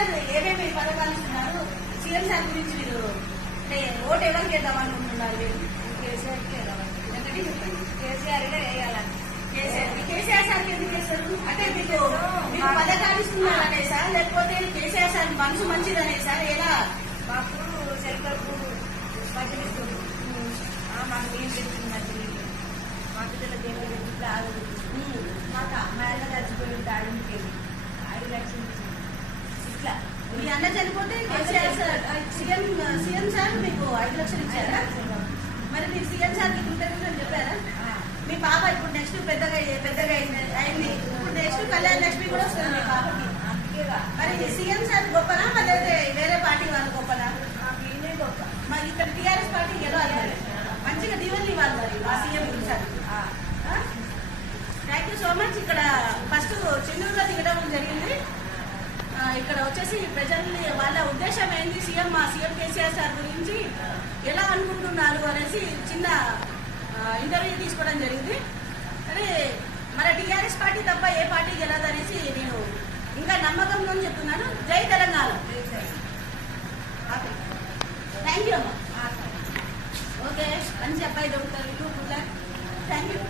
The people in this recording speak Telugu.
సార్ ఏమేమి పథకాలు ఇస్తున్నారు? సీఎం సార్ గురించి మీరు ఓటు ఎవరికి వేద్దాం అనుకుంటున్నారు? కేసీఆర్కి ఒకటి చెప్పండి. కేసీఆర్గా వేయాలని. కేసీఆర్ సార్కి ఎందుకు వేస్తారు? అంటే మీకు పథకాలు ఇస్తున్నారు అనేసా, లేకపోతే కేసీఆర్ సార్ మనసు మంచిదనేసా? ఎలా? మాకు సెల్కర్కు మధ్యలో ఇస్తుంది. మాకు నీళ్ళు తెచ్చింది మధ్యలో. మా పిల్లల దేవుడు ఇట్లా ఆగదు. మాకు అమ్మాయిలు చచ్చిపోయి ఆడింటికి 5 లక్షలు ఇచ్చింది. ఇట్లా మీ అన్న చనిపోతే కేసీఆర్ సార్ సీఎం సార్ మీకు 5 లక్షలు ఇచ్చారా? మరి మీరు సీఎం సార్ కి కృతజ్ఞతలు చెప్పారా? మీ పాప ఇప్పుడు నెక్స్ట్ పెద్దగా అయింది. ఇప్పుడు నెక్స్ట్ కళ్యాణ లక్ష్మి కూడా వస్తుంది మీ పాపకి. మరి సీఎం సార్ గొప్పనా, మరి వేరే పార్టీ వాళ్ళు గొప్పనా? గొప్ప. మరి ఇక్కడ టీఆర్ఎస్ పార్టీ గెలవాలి, మంచిగా దీవెనలు ఇవ్వాలి మరి ఆ CM sir. Thank you so much. ఇక్కడ ఫస్ట్ చెన్నూరులో దిగడం జరిగింది. ఇక్కడ వచ్చేసి ప్రజల్ని వాళ్ళ ఉద్దేశం ఏంటి, సీఎం కేసీఆర్ సార్ గురించి ఎలా అనుకుంటున్నారు అనేసి చిన్న ఇంటర్వ్యూ తీసుకోవడం జరిగింది. అదే మన టీఆర్ఎస్ పార్టీ తప్ప ఏ పార్టీ గెలదనేసి నేను ఇంకా నమ్మకంతో చెప్తున్నాను. జై తెలంగాణ. థ్యాంక్ యూ అమ్మా. ఓకే, మంచి అబ్బాయి దొరుకుతారు. Thank you.